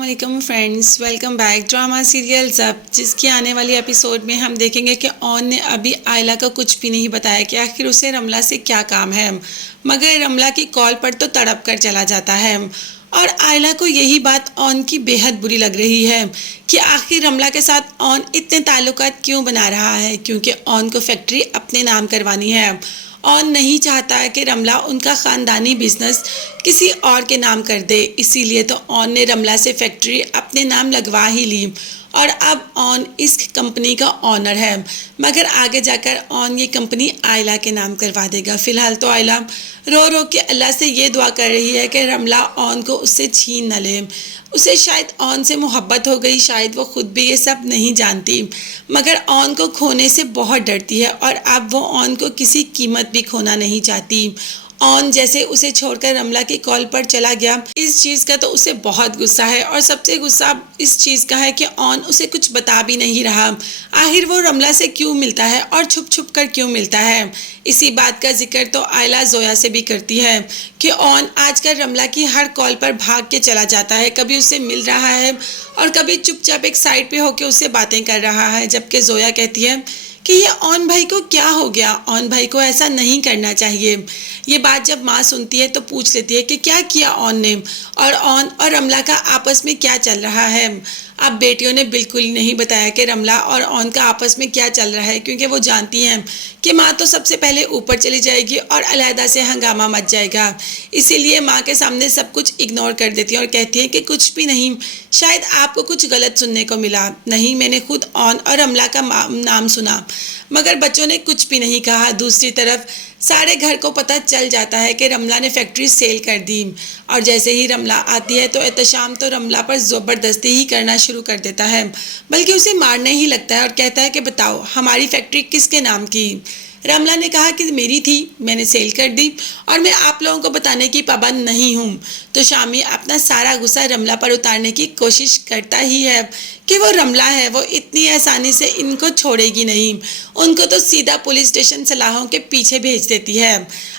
अस्सलाम friends, welcome back drama serial Zabt, जिसकी आने वाली एपिसोड में हम देखेंगे कि ऑन ने अभी आयला को कुछ भी नहीं बताया कि आखिर उसे रमला से क्या काम है। मगर रमला की कॉल पर तो तड़प कर चला जाता है और आयला को यही बात ऑन की बेहद बुरी लग रही है कि आखिर रमला के साथ ऑन इतने ताल्लुकात क्यों बना रहा है, क्योंकि ऑन को फैक्ट्री अपने नाम करवानी है। ऑन नहीं चाहता है कि रमला उनका ख़ानदानी बिजनेस किसी और के नाम कर दे, इसीलिए तो ऑन ने रमला से फैक्ट्री अपने नाम लगवा ही ली और अब ऑन इस कंपनी का ऑनर है। मगर आगे जाकर ऑन ये कंपनी आयला के नाम करवा देगा। फ़िलहाल तो आयला रो रो के अल्लाह से ये दुआ कर रही है कि रमला ऑन को उससे छीन न ले। उसे शायद ऑन से मोहब्बत हो गई, शायद वो खुद भी ये सब नहीं जानती, मगर ऑन को खोने से बहुत डरती है और अब वो ऑन को किसी कीमत भी खोना नहीं चाहती। ऑन जैसे उसे छोड़कर रमला की कॉल पर चला गया, इस चीज़ का तो उसे बहुत गुस्सा है और सबसे गुस्सा इस चीज़ का है कि ऑन उसे कुछ बता भी नहीं रहा। आखिर वो रमला से क्यों मिलता है और छुप छुप कर क्यों मिलता है। इसी बात का जिक्र तो आयला जोया से भी करती है कि ऑन आजकल रमला की हर कॉल पर भाग के चला जाता है, कभी उससे मिल रहा है और कभी चुपचाप एक साइड पे होकर उससे बातें कर रहा है। जबकि जोया कहती है कि ये ऑन भाई को क्या हो गया, ऑन भाई को ऐसा नहीं करना चाहिए। ये बात जब माँ सुनती है तो पूछ लेती है कि क्या किया ऑन ने और ऑन और रमला का आपस में क्या चल रहा है। अब बेटियों ने बिल्कुल नहीं बताया कि रमला और ऑन का आपस में क्या चल रहा है, क्योंकि वो जानती हैं कि माँ तो सबसे पहले ऊपर चली जाएगी और अलहदा से हंगामा मच जाएगा। इसीलिए माँ के सामने सब कुछ इग्नोर कर देती है और कहती है कि कुछ भी नहीं, शायद आपको कुछ गलत सुनने को मिला। नहीं, मैंने खुद ऑन और रमला का नाम सुना, मगर बच्चों ने कुछ भी नहीं कहा। दूसरी तरफ सारे घर को पता चल जाता है कि रमला ने फैक्ट्री सेल कर दी और जैसे ही रमला आती है तो एहतशाम तो रमला पर ज़बरदस्ती ही करना शुरू कर देता है, बल्कि उसे मारने ही लगता है और कहता है कि बताओ हमारी फैक्ट्री किसके नाम की। रमला ने कहा कि मेरी थी, मैंने सेल कर दी और मैं आप लोगों को बताने की पाबंद नहीं हूँ। तो शामी अपना सारा गुस्सा रमला पर उतारने की कोशिश करता ही है कि वो रमला है, वो इतनी आसानी से इनको छोड़ेगी नहीं, उनको तो सीधा पुलिस स्टेशन सलाहों के पीछे भेज देती है।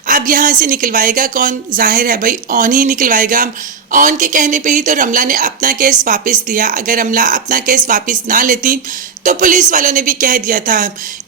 अब यहाँ से निकलवाएगा कौन? जाहिर है भाई ऑन ही निकलवाएगा। ऑन के कहने पे ही तो रमला ने अपना केस वापस लिया। अगर रमला अपना केस वापस ना लेती तो पुलिस वालों ने भी कह दिया था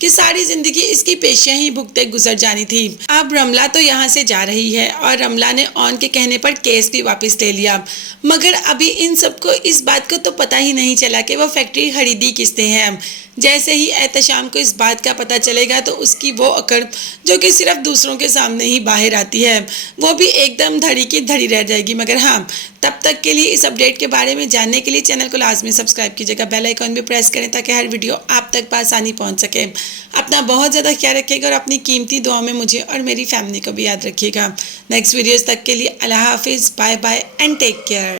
कि सारी जिंदगी इसकी पेशियां ही भुगते गुजर जानी थी। अब रमला तो यहाँ से जा रही है और रमला ने ऑन के कहने पर केस भी वापस ले लिया, मगर अभी इन सबको इस बात को तो पता ही नहीं चला कि वो फैक्ट्री खरीदी किसने है। जैसे ही एहतशाम को इस बात का पता चलेगा तो उसकी वो अकड़ जो कि सिर्फ दूसरों के सामने ही बाहर आती है, वो भी एकदम धड़ी की धड़ी रह जाएगी। मगर हाँ, तब तक के लिए इस अपडेट के बारे में जानने के लिए चैनल को लाजमी सब्सक्राइब कीजिएगा, बेल आइकॉन भी प्रेस करें ताकि हर वीडियो आप तक बआसानी पहुंच सके। अपना बहुत ज़्यादा ख्याल रखिएगा और अपनी कीमती दुआ में मुझे और मेरी फैमिली को भी याद रखिएगा। नेक्स्ट वीडियोज़ तक के लिए अल्लाह हाफिज़, bye bye and take care.